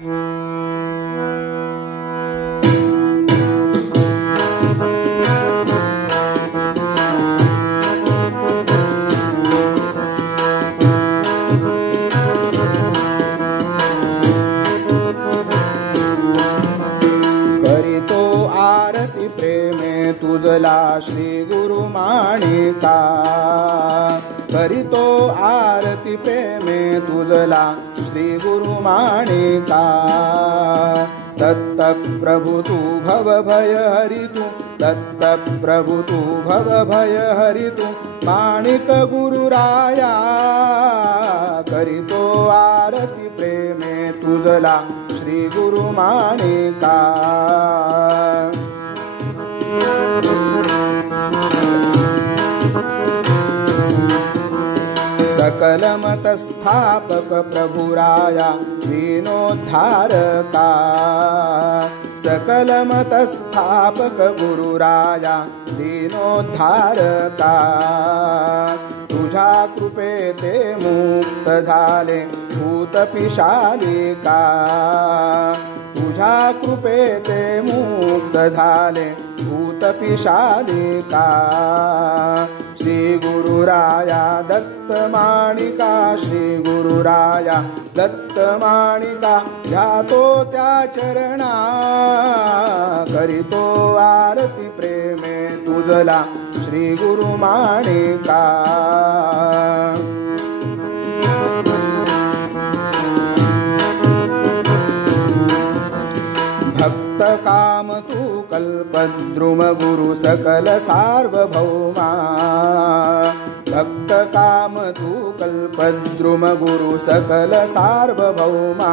करीतो आरती प्रेमे तुझला श्री गुरु माणिका, करीतो आरती प्रेमे तुझला श्री गुरु माणिका। दत्त प्रभु तू भव भय हरि तू, दत्त प्रभु तू भव भय हरि तू, माणिक गुरुराया। करीतो आरती प्रेमे तुझला श्री गुरु माणिका। सकल मत स्थापक प्रभुराया दीनोद्धारका, सकल मत स्थापक गुरुराया दीनोद्धारका। तुझ्या कृपेते मुक्त झाले भूत पिशालिका, तुझ्या कृपेते मुक्त झाले भूत पिशालिका। श्री गुरुराया दत्त माणिका, श्री गुरुराया दत्त माणिका। ध्यातो त्या चरणा, करीतो आरती प्रेमे तुझला श्री गुरु माणिका। भक्त काम तू कल्पद्रुम गुरु सकल सार्वभौमा, भक्त काम तू कल्पद्रुम गुरु सकल सार्वभौमा।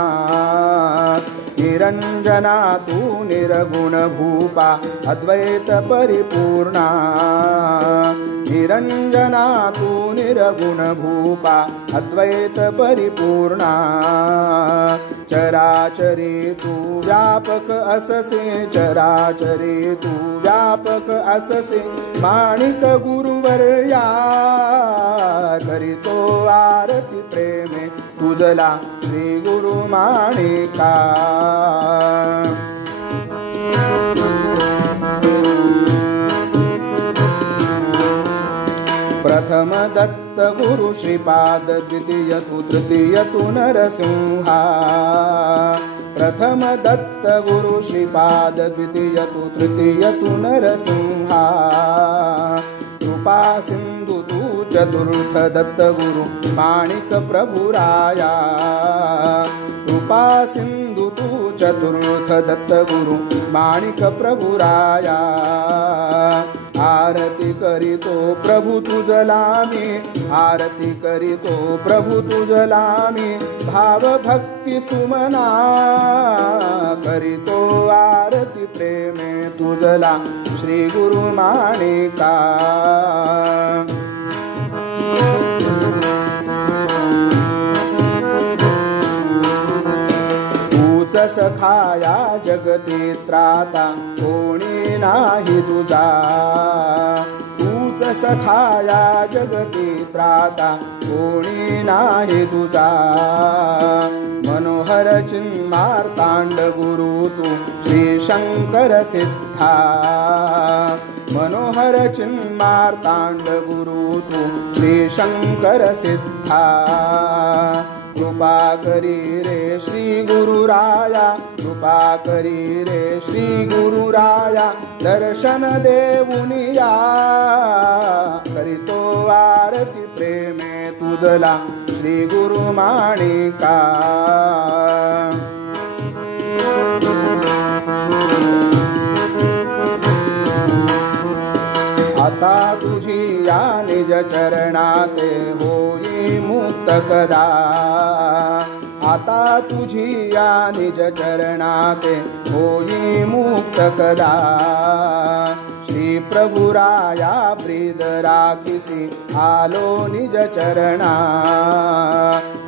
निरंजना तू निर्गुण भूपा अद्वैत परिपूर्णा, निरंजना तू निर्गुण भूपा अद्वैत परिपूर्णा। चराचरी तू व्यापक अससे, चराचरी तू व्यापक अससे, माणिक गुरुवर्या। करीतो आरती प्रेमे तुझला श्री गुरु माणिका। प्रथम दत्त गुरु श्रीपाद, द्वितीय तू तृतीय तू नरसिंहा। प्रथम दत्त गुरु श्रीपाद, द्वितीय तू तृतीय तू नरसिंहा। कृपा सिंधु तू चतुर्थ दत्त गुरु माणिक प्रभुराया, कृपा सिंधु तू चतुर्थ दत्त गुरु माणिक प्रभुराया। आरती करीतो प्रभु तुझला मी, आरती करीतो प्रभु तुझला मी, भाव भक्ती सुमना। करीतो आरती प्रेमे तुझला श्री गुरु माणिका। तूच सखाया जगती त्राता कोणी नाही तुझा, तूच सखाया जगती त्राता कोणी नाही तुझा। मनोहर चिन्मार्तांड गुरु तू श्री शंकर सिद्धा, मनोहर चिन्मार्तांड गुरु तू श्री शंकर सिद्धा। कृपा करी रे श्री गुरुराया, कृपा करी रे श्री गुरुराया, दर्शन देऊनिया। करीतो आरती प्रेमे तुझला श्री गुरु माणिका। आता तुझी या निज चरणाते होई मुक्त कदा, आता तुझी या निज चरणाते होई मुक्त कदा। श्री प्रभुराया ब्रीद राखिसी आलो निज चरणा,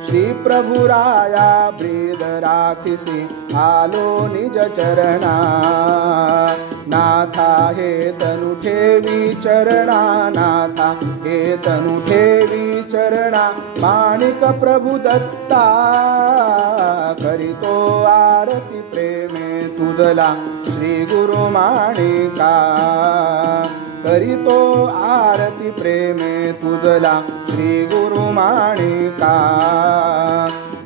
श्री प्रभुराया ब्रीद राखिसी आलो निज चरणा नाथा हे तनु ठेवी चरणा नाथा हे तनु ठेवी चरणा माणिक प्रभु दत्ता करितो आरती प्रेमे तुझला श्री गुरु माणिका करितो आरती प्रेमे तुझला श्री गुरु माणिका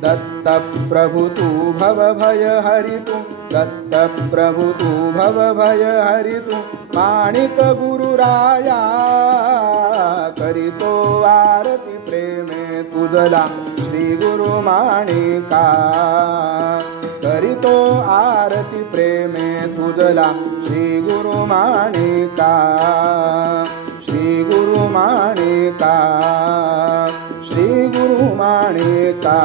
दत्त प्रभु तू भव भय हरितु दत्त प्रभु तू भव भय हरितु माणिक गुरुराया करितो आरती प्रेमे तुझला श्री गुरु माणिका करितो आरती प्रेमे तुझला श्री गुरु माणिका श्री गुरु माणिका श्री गुरु माणिका।